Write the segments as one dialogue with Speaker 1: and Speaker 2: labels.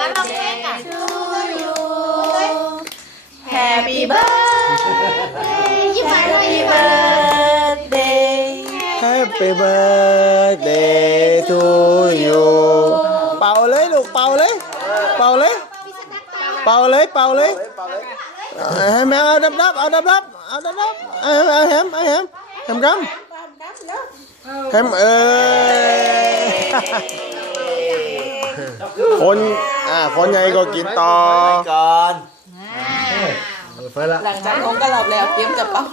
Speaker 1: ลองเพลงอ่ะ Happy birthday ยิ้มไปเลย
Speaker 2: Happy birthday to you เป่าเลยลูกเป่าเลยเป่าเลยเป่าเลยเป่าเลยให้แมวเอาดับเอาดับเอาดับเอาแฮมกำแฮมคนใหญ่ก็กินต่อ
Speaker 3: ก่อน
Speaker 1: หลังจากของก็หลับแล้วเตรียมจะเป่า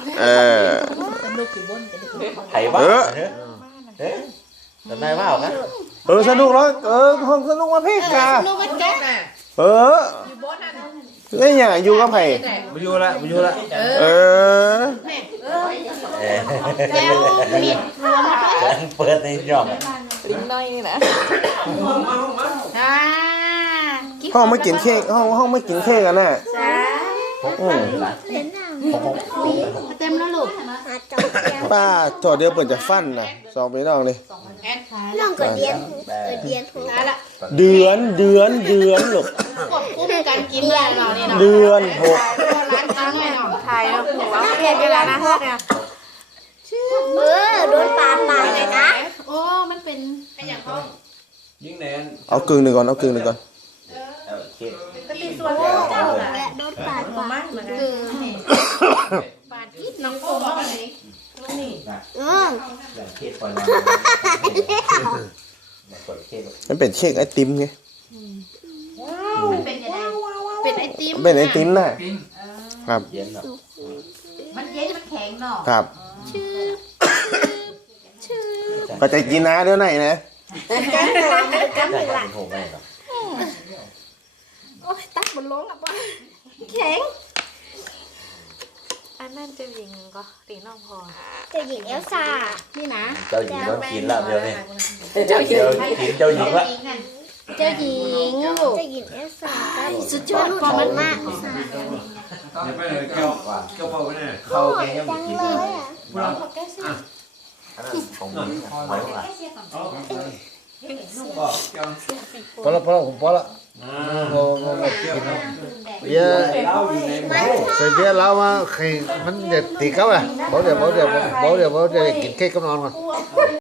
Speaker 3: ไข่บ้าจำได้เปล่าครับ
Speaker 2: สนุกแล้วห้องสนุกมาพี่กานี่อย่างอยู่กับไผ่
Speaker 3: มาอยู่ละเปิดในหย่อม
Speaker 1: ลิ้นน้อยนี่นะ
Speaker 2: ห้องไม่กินเค้กห้องไม่กินเค้กกันน่ะ
Speaker 1: เต็มแล้วลูก
Speaker 2: ป้าจอดเดียวเปิดจะฟันนะสองไปน้องเลย
Speaker 4: น้องก็เดือนลูก
Speaker 1: ควบคุมการกินเลยเนาะนี่เนาะ
Speaker 2: เดือน6
Speaker 1: ร้านตั้งเลยเนาะไทยเนาะว่าเรียนกันแล้วนะเนี่ย
Speaker 4: โดนปาเลยนะ
Speaker 1: โอ้มันเป็นอย่างห้อง
Speaker 3: ยิงแนน
Speaker 2: เอากึ่งหนึ่งก่อน
Speaker 4: ก็ตีส่วนโดนปา
Speaker 1: อีกน้องโฟมอะไรนี่
Speaker 2: มันเป็นเค้กไอติมไง
Speaker 1: เป็นยังไงเป็นไอติม
Speaker 2: น่ะครับ
Speaker 1: มันเย็นมันแข็งเนาะ
Speaker 2: ครับก็จะกินนะเดี๋ยวไหนนะ
Speaker 1: โอ้ยตักบนล้มอ่ะป่ะแข็งอันนั้นเจ้าหญิงก็ตีน้องพอ
Speaker 4: เจ้าหญิงเอลซ่า
Speaker 1: นี่นะ
Speaker 3: เจ้าหญิงต้องกินแล้วเดี๋ยวนี้เจ้าหญิงละ
Speaker 4: เจ้าหญิงลูกเจ้าหญิงเอลซ่า
Speaker 1: สุดยอดความมันมาก
Speaker 3: ไปเลยเกี่ยวไปเนี่ยเข้าแกงยังกินเลยของมันไว้ว่า
Speaker 5: พอละเยอะเสร็จแล้วมาใครมันจะตีเขาอ่ะบอกเดี๋ยวกินเค้กก็นอนก่อน